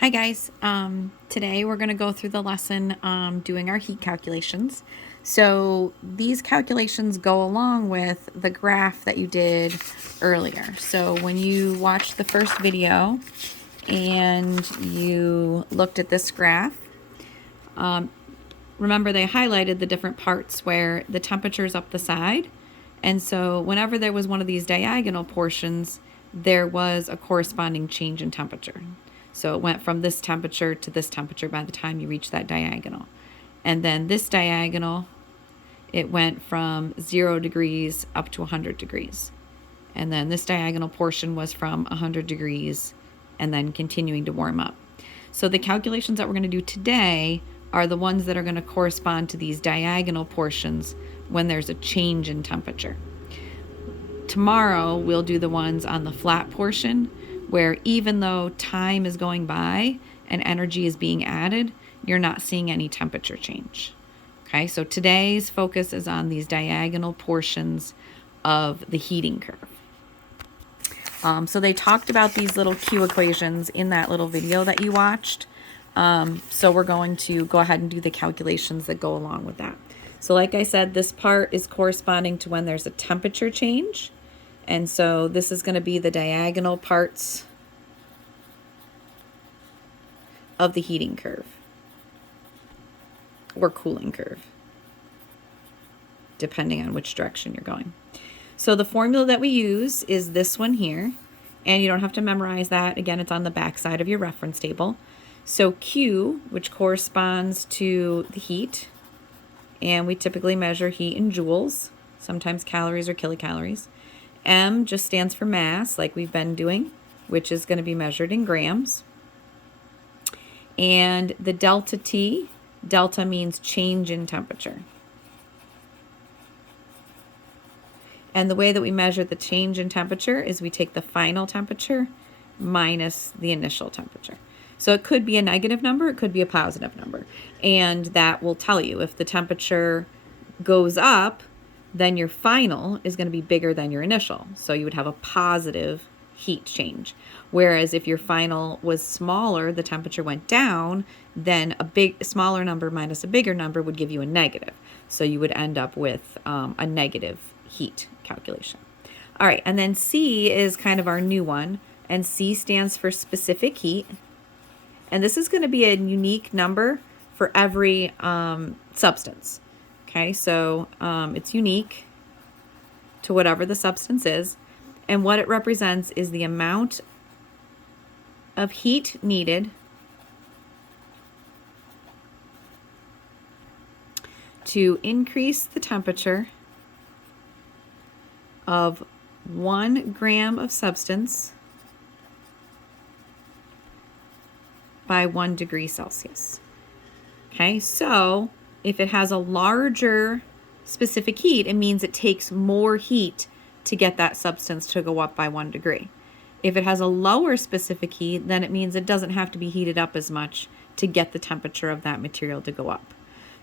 Hi guys, today we're going to go through the lesson doing our heat calculations. So these calculations go along with the graph that you did earlier. So when you watched the first video and you looked at this graph, remember they highlighted the different parts where the temperature is up the side. And so whenever there was one of these diagonal portions, there was a corresponding change in temperature. So it went from this temperature to this temperature by the time you reach that diagonal. And then this diagonal, it went from 0 degrees up to 100 degrees. And then this diagonal portion was from 100 degrees and then continuing to warm up. So the calculations that we're going to do today are the ones that are going to correspond to these diagonal portions when there's a change in temperature. Tomorrow we'll do the ones on the flat portion where even though time is going by and energy is being added, you're not seeing any temperature change. Okay, so today's focus is on these diagonal portions of the heating curve. So they talked about these little Q equations in that little video that you watched. So we're going to go ahead and do the calculations that go along with that. So like I said, this part is corresponding to when there's a temperature change. And so this is going to be the diagonal parts of the heating curve or cooling curve, depending on which direction you're going. So the formula that we use is this one here, and you don't have to memorize that. Again, it's on the back side of your reference table. So Q, which corresponds to the heat, and we typically measure heat in joules, sometimes calories or kilocalories. M just stands for mass, like we've been doing, which is going to be measured in grams. And the delta T, delta means change in temperature. And the way that we measure the change in temperature is we take the final temperature minus the initial temperature. So it could be a negative number, it could be a positive number. And that will tell you if the temperature goes up, then your final is going to be bigger than your initial. So you would have a positive heat change. Whereas if your final was smaller, the temperature went down, then a smaller number minus a bigger number would give you a negative. So you would end up with a negative heat calculation. All right, and then C is kind of our new one, and C stands for specific heat. And this is going to be a unique number for every substance. Okay, so it's unique to whatever the substance is. And what it represents is the amount of heat needed to increase the temperature of 1 gram of substance by 1 degree Celsius. Okay, so if it has a larger specific heat, it means it takes more heat to get that substance to go up by 1 degree. If it has a lower specific heat, then it means it doesn't have to be heated up as much to get the temperature of that material to go up.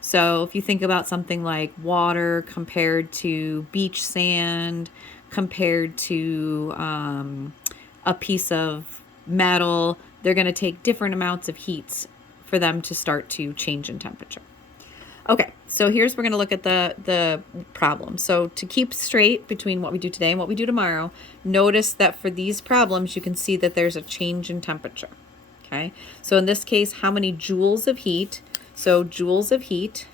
So if you think about something like water compared to beach sand, compared to a piece of metal, they're going to take different amounts of heats for them to start to change in temperature. Okay, so we're going to look at the problem. So to keep straight between what we do today and what we do tomorrow, notice that for these problems, you can see that there's a change in temperature. Okay, so in this case, how many joules of heat? So joules of heat,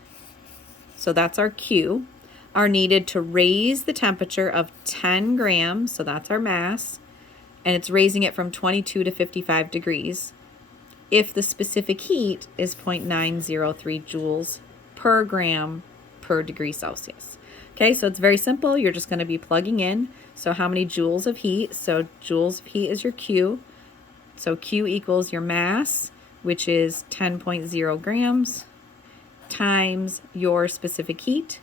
so that's our Q, are needed to raise the temperature of 10 grams, so that's our mass, and it's raising it from 22 to 55 degrees if the specific heat is 0.903 joules per gram per degree Celsius. Okay, so it's very simple. You're just going to be plugging in. So how many joules of heat? So joules of heat is your Q. So Q equals your mass, which is 10.0 grams, times your specific heat,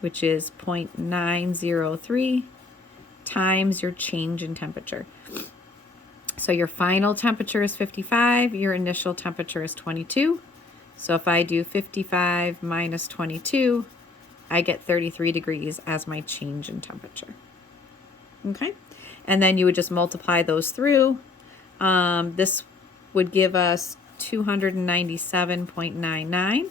which is 0.903, times your change in temperature. So your final temperature is 55, your initial temperature is 22. So if I do 55 minus 22, I get 33 degrees as my change in temperature. Okay, and then you would just multiply those through. This would give us 297.99.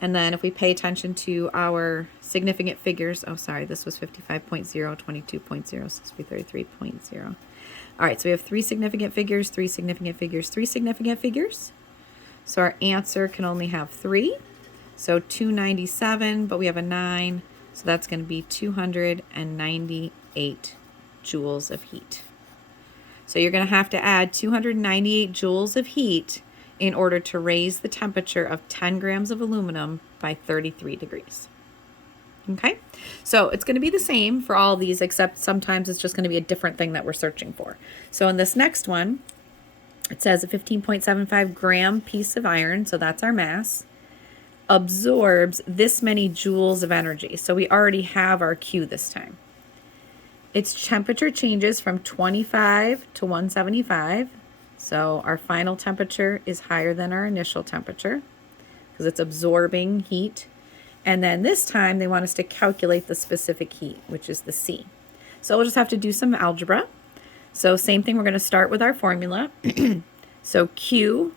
And then if we pay attention to our significant figures, oh, sorry, this was 55.0, 22.0, 63.0. All right, so we have 3 significant figures, 3 significant figures, 3 significant figures. So our answer can only have 3. So 297, but we have a 9. So that's going to be 298 joules of heat. So you're going to have to add 298 joules of heat in order to raise the temperature of 10 grams of aluminum by 33 degrees. Okay, so it's going to be the same for all of these, except sometimes it's just going to be a different thing that we're searching for. So in this next one, it says a 15.75 gram piece of iron, so that's our mass, absorbs this many joules of energy. So we already have our Q this time. Its temperature changes from 25 to 175. So our final temperature is higher than our initial temperature because it's absorbing heat. And then this time they want us to calculate the specific heat, which is the C. So we'll just have to do some algebra. So same thing, we're going to start with our formula. So Q,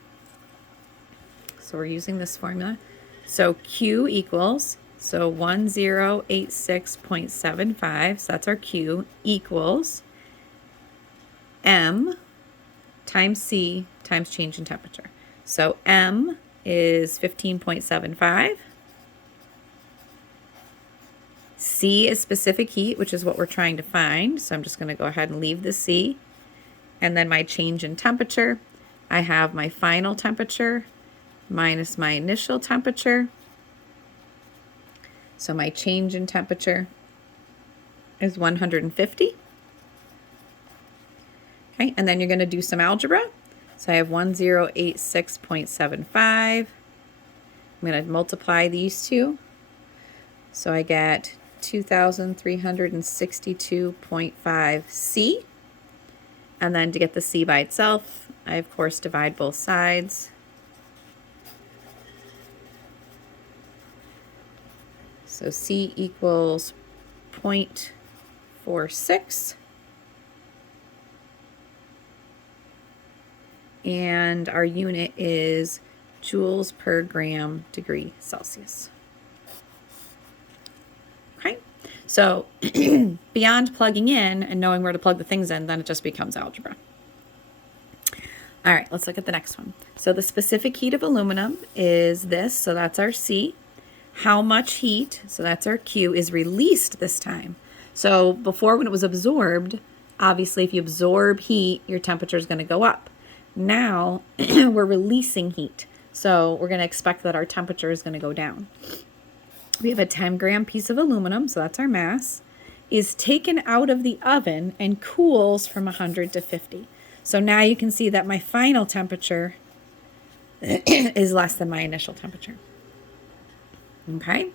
so we're using this formula. So Q equals, so 1086.75, so that's our Q, equals M times C times change in temperature. So M is 15.75. C is specific heat, which is what we're trying to find. So I'm just going to go ahead and leave the C. And then my change in temperature, I have my final temperature minus my initial temperature. So my change in temperature is 150. Okay, and then you're going to do some algebra. So I have 1086.75. I'm going to multiply these two. So I get 2,362.5 C. And then to get the C by itself, I of course divide both sides. So C equals 0.46. And our unit is joules per gram degree Celsius. Okay, so beyond plugging in and knowing where to plug the things in, then it just becomes algebra. All right, let's look at the next one. So the specific heat of aluminum is this, so that's our C. How much heat, so that's our Q, is released this time. So before, when it was absorbed, obviously if you absorb heat, your temperature is going to go up. Now we're releasing heat, so we're going to expect that our temperature is going to go down. We have a 10 gram piece of aluminum, so that's our mass, is taken out of the oven and cools from 100 to 50. So now you can see that my final temperature is less than my initial temperature. Okay,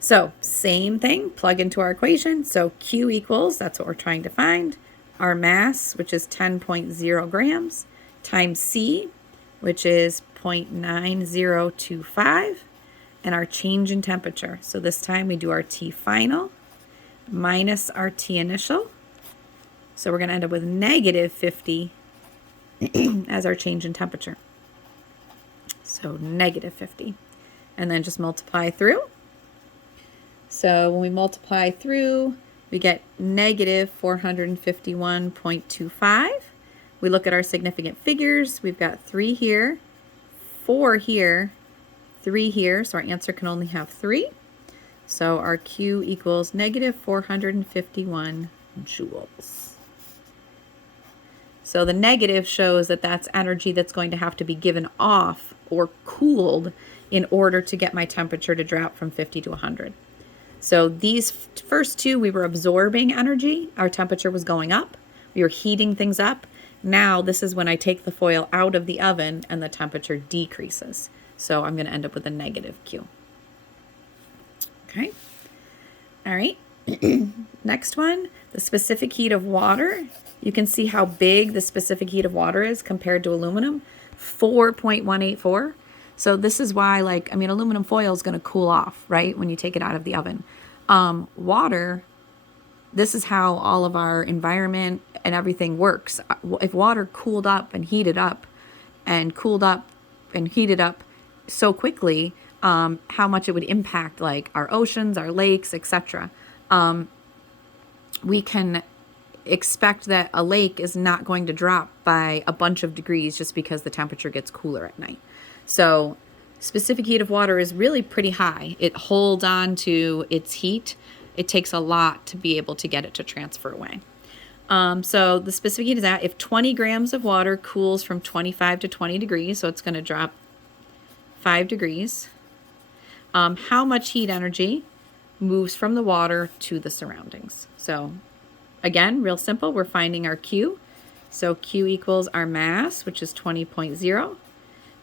so same thing, plug into our equation. So Q equals, that's what we're trying to find, our mass, which is 10.0 grams, times C, which is 0.9025, and our change in temperature. So this time we do our T final minus our T initial. So we're going to end up with negative 50 as our change in temperature. So negative 50. And then just multiply through. So when we multiply through, we get negative 451.25. We look at our significant figures. We've got 3 here, 4 here, 3 here. So our answer can only have 3. So our Q equals negative 451 joules. So the negative shows that that's energy that's going to have to be given off or cooled in order to get my temperature to drop from 50 to 100. So these first two, we were absorbing energy. Our temperature was going up. We were heating things up. Now this is when I take the foil out of the oven and the temperature decreases. So I'm going to end up with a negative Q. Okay. All right. Next one, the specific heat of water. You can see how big the specific heat of water is compared to aluminum, 4.184. So this is why, aluminum foil is going to cool off, right, when you take it out of the oven. Water, this is how all of our environment and everything works. If water cooled up and heated up, and cooled up and heated up so quickly, how much it would impact like our oceans, our lakes, etc. We can expect that a lake is not going to drop by a bunch of degrees just because the temperature gets cooler at night. So specific heat of water is really pretty high. It holds on to its heat. It takes a lot to be able to get it to transfer away. So the specific heat is that if 20 grams of water cools from 25 to 20 degrees, so it's going to drop 5 degrees, how much heat energy moves from the water to the surroundings? So again, real simple, we're finding our Q. So Q equals our mass, which is 20.0,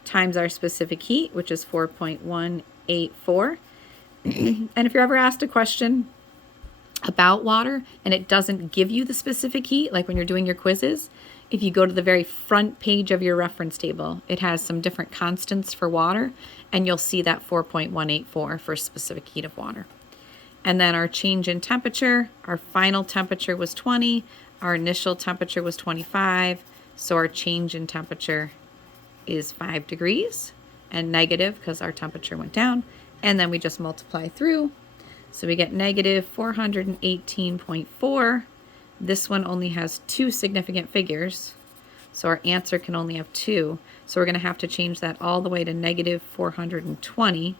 times our specific heat, which is 4.184. And if you're ever asked a question about water and it doesn't give you the specific heat, like when you're doing your quizzes, if you go to the very front page of your reference table, it has some different constants for water, and you'll see that 4.184 for specific heat of water. And then our change in temperature, our final temperature was 20, our initial temperature was 25, so our change in temperature is 5 degrees, and negative because our temperature went down, and then we just multiply through. So we get negative 418.4. This one only has 2 significant figures, so our answer can only have 2. So we're going to have to change that all the way to negative 420.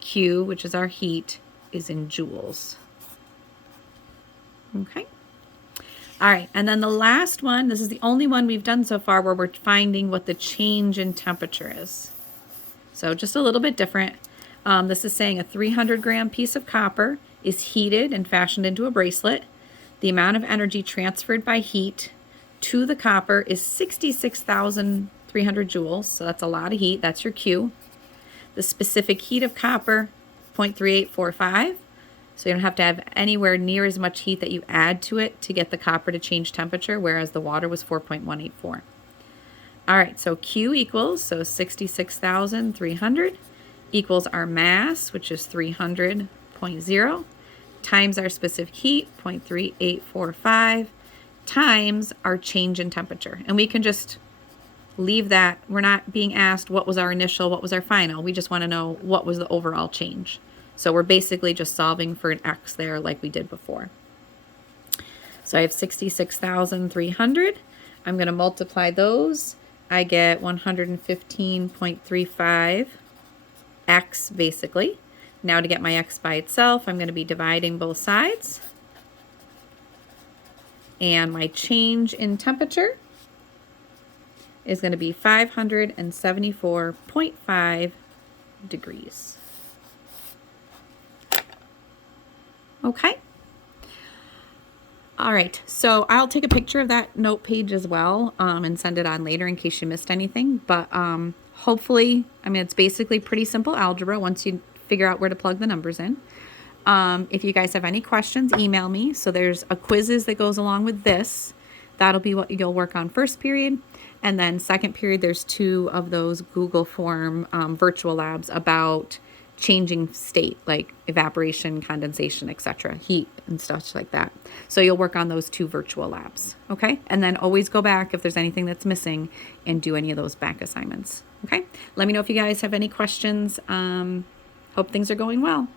Q, which is our heat, is in joules. Okay. All right, and then the last one, this is the only one we've done so far where we're finding what the change in temperature is. So just a little bit different. This is saying a 300-gram piece of copper is heated and fashioned into a bracelet. The amount of energy transferred by heat to the copper is 66,300 joules, so that's a lot of heat. That's your Q. The specific heat of copper, 0.3845. So you don't have to have anywhere near as much heat that you add to it to get the copper to change temperature, whereas the water was 4.184. All right, so Q equals, so 66,300 equals our mass, which is 300.0, times our specific heat, 0.3845, times our change in temperature. And we can just leave that. We're not being asked what was our initial, what was our final. We just want to know what was the overall change. So we're basically just solving for an X there like we did before. So I have 66,300. I'm going to multiply those. I get 115.35 X basically. Now to get my X by itself, I'm going to be dividing both sides. And my change in temperature is going to be 574.5 degrees. Okay. All right, so I'll take a picture of that note page as well and send it on later in case you missed anything. But hopefully, I mean, it's basically pretty simple algebra once you figure out where to plug the numbers in. If you guys have any questions, email me. So there's a quizzes that goes along with this. That'll be what you'll work on first period. And then second period, there's 2 of those Google form virtual labs about changing state, like evaporation, condensation, etc., heat and stuff like that. So you'll work on those 2 virtual labs, okay? And then always go back if there's anything that's missing and do any of those back assignments, okay? Let me know if you guys have any questions. Hope things are going well.